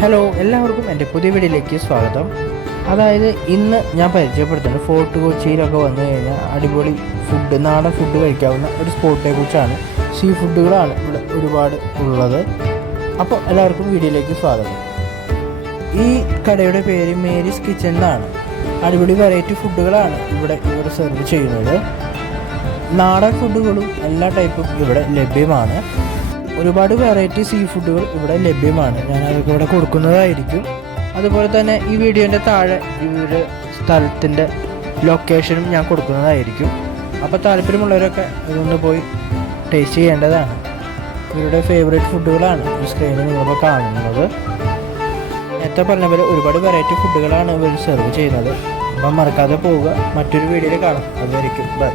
Hello, എല്ലാവർക്കും എൻ്റെ പുതിയ വീഡിയോയിലേക്ക് സ്വാഗതം. അതായത് ഇന്ന് ഞാൻ പരിചയപ്പെടുത്തുന്നത് ഫോർട്ട് കൊച്ചിയിലൊക്കെ വന്നു കഴിഞ്ഞാൽ അടിപൊളി ഫുഡ്, നാടൻ ഫുഡ് കഴിക്കാവുന്ന ഒരു സ്പോട്ടിനെ കുറിച്ചാണ്. സീ ഫുഡുകളാണ് ഇവിടെ ഒരുപാട് ഉള്ളത്. അപ്പോൾ എല്ലാവർക്കും വീഡിയോയിലേക്ക് സ്വാഗതം. ഈ കടയുടെ പേര് മേരീസ് കിച്ചൺ എന്നാണ്. അടിപൊളി വെറൈറ്റി ഫുഡുകളാണ് ഇവിടെ ഇവർ സെർവ് ചെയ്യുന്നത്. നാടൻ ഫുഡുകളും എല്ലാ ടൈപ്പും ഇവിടെ ലഭ്യമാണ്. ഒരുപാട് വെറൈറ്റി സീ ഫുഡുകൾ ഇവിടെ ലഭ്യമാണ്. ഞാൻ അതൊക്കെ ഇവിടെ കൊടുക്കുന്നതായിരിക്കും. അതുപോലെ തന്നെ ഈ വീഡിയോൻ്റെ താഴെ ഇവരുടെ സ്ഥലത്തിൻ്റെ ലൊക്കേഷനും ഞാൻ കൊടുക്കുന്നതായിരിക്കും. അപ്പോൾ താല്പര്യമുള്ളവരൊക്കെ ഇതൊന്ന് പോയി ടേസ്റ്റ് ചെയ്യേണ്ടതാണ്. ഇവരുടെ ഫേവറേറ്റ് ഫുഡുകളാണ് ഈ സ്ക്രീനിൽ നിങ്ങളിപ്പോൾ കാണുന്നത്. നേരത്തെ പറഞ്ഞ പോലെ ഒരുപാട് വെറൈറ്റി ഫുഡുകളാണ് ഇവർ സെർവ് ചെയ്യുന്നത്. അപ്പം മറക്കാതെ പോവുക. മറ്റൊരു വീഡിയോയിൽ കാണാം. അതുവരെയ്ക്കും ബൈ.